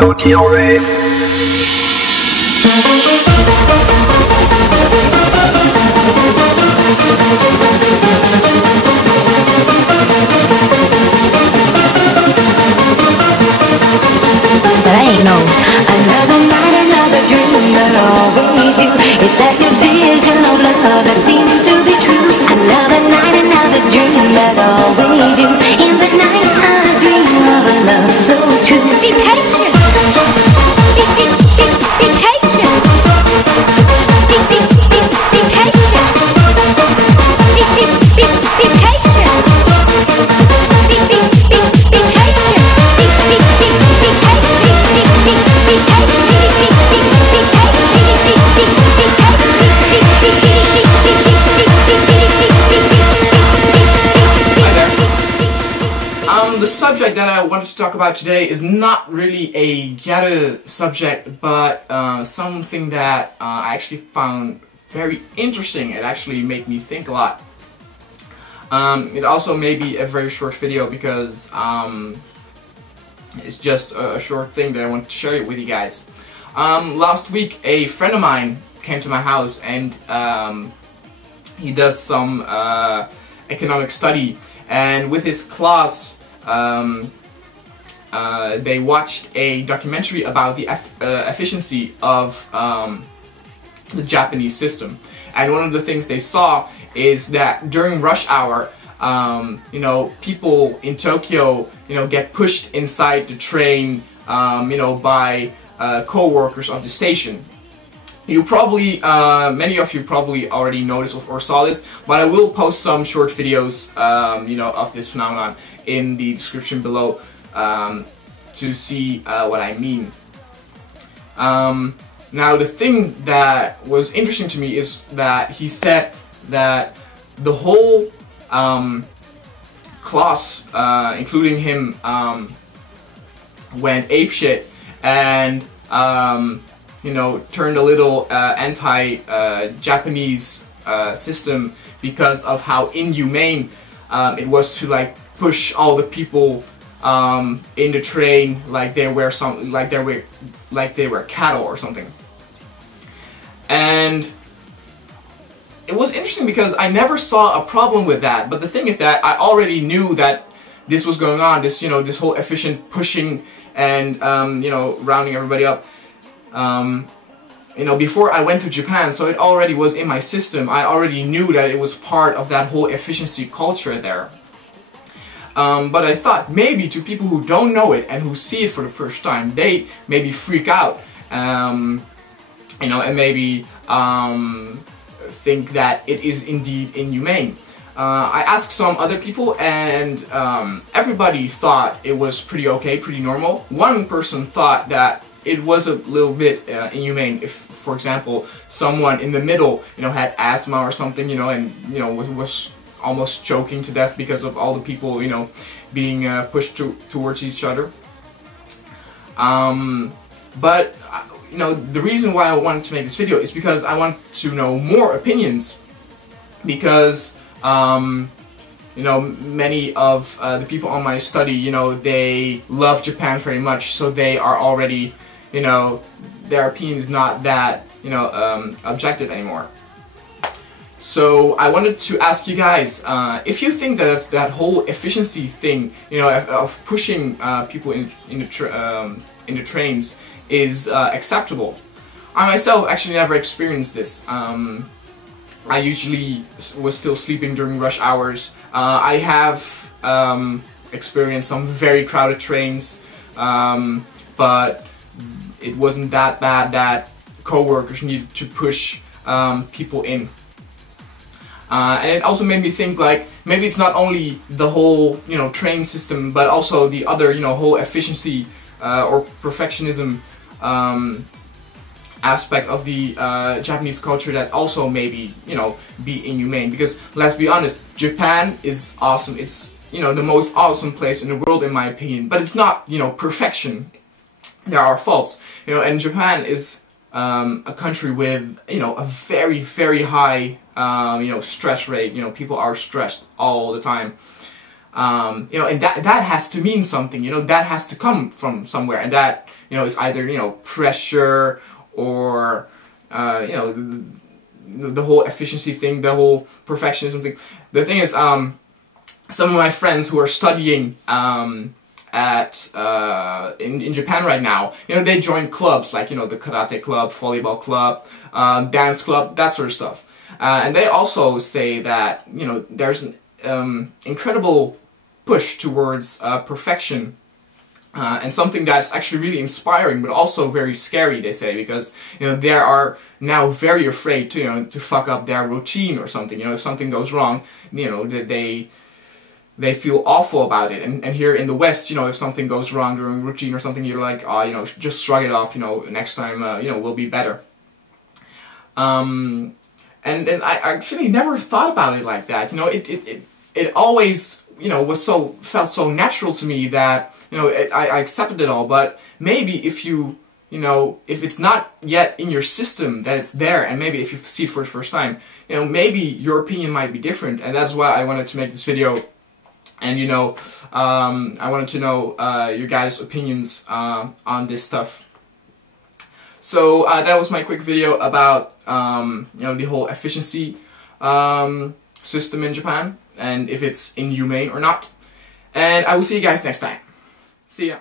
to Gyaru0. But ain't no another night, another dream, but always you. Is that your vision of love that seems to be true? Another night, another dream, but always you. In the night I dream of a love so true. Be patient. Be patient. Be patient. Be patient. The subject that I wanted to talk about today is not really a Gyaru subject, but something that I actually found very interesting. It actually made me think a lot. It also may be a very short video because it's just a short thing that I want to share it with you guys. Last week a friend of mine came to my house and he does some economic study, and with his class they watched a documentary about the efficiency of the Japanese system. And one of the things they saw is that during rush hour, you know, people in Tokyo, you know, get pushed inside the train, you know, by co-workers of the station. You probably, many of you probably already noticed or saw this, but I will post some short videos, you know, of this phenomenon in the description below to see what I mean. Now, the thing that was interesting to me is that he said that the whole class, including him, went apeshit and you know, turned a little anti-Japanese system because of how inhumane it was to like push all the people in the train like they were cattle or something. And it was interesting because I never saw a problem with that, but the thing is that I already knew that this was going on, this, you know, this whole efficient pushing and you know, rounding everybody up, you know, before I went to Japan, so it already was in my system. I already knew that it was part of that whole efficiency culture there. But I thought maybe to people who don't know it and who see it for the first time, they maybe freak out, you know, and maybe think that it is indeed inhumane. I asked some other people and everybody thought it was pretty okay, pretty normal. One person thought that it was a little bit inhumane if, for example, someone in the middle, you know, had asthma or something, you know, and, you know, was almost choking to death because of all the people, you know, being pushed towards each other. But you know, the reason why I wanted to make this video is because I want to know more opinions, because you know, many of the people on my study, you know, they love Japan very much, so they are already, you know, their opinion is not that, you know, objective anymore. So I wanted to ask you guys, if you think that that whole efficiency thing, you know, of pushing people in the trains is acceptable. I myself actually never experienced this. I usually was still sleeping during rush hours. I have experienced some very crowded trains, but it wasn't that bad that co-workers needed to push people in. And it also made me think, like, maybe it's not only the whole, you know, train system, but also the other, you know, whole efficiency or perfectionism aspect of the Japanese culture that also maybe, you know, be inhumane. Because let's be honest, Japan is awesome. It's, you know, the most awesome place in the world in my opinion, but it's not, you know, perfection. There are faults, you know, and Japan is a country with, you know, a very, very high you know, stress rate. You know, people are stressed all the time. You know, and that has to mean something. You know, that has to come from somewhere, and that, you know, is either, you know, pressure or you know, the whole efficiency thing, the whole perfectionism thing. The thing is, some of my friends who are studying in Japan right now, you know, they join clubs like, you know, the karate club, volleyball club, dance club, that sort of stuff. And they also say that, you know, there's an incredible push towards perfection, and something that's actually really inspiring, but also very scary, they say, because, you know, they are now very afraid to, you know, to fuck up their routine or something. You know, if something goes wrong, you know, they feel awful about it. And here in the West, you know, if something goes wrong during routine or something, you're like, oh, you know, just shrug it off, you know, next time, you know, we'll be better. And I actually never thought about it like that. You know, it always, you know, felt so natural to me that, you know, I accepted it all. But maybe if you know, if it's not yet in your system that it's there, and maybe if you see it for the first time, you know, maybe your opinion might be different. And that's why I wanted to make this video. And, you know, I wanted to know your guys' opinions on this stuff. So that was my quick video about you know, the whole efficiency system in Japan, and if it's inhumane or not. And I will see you guys next time. See ya.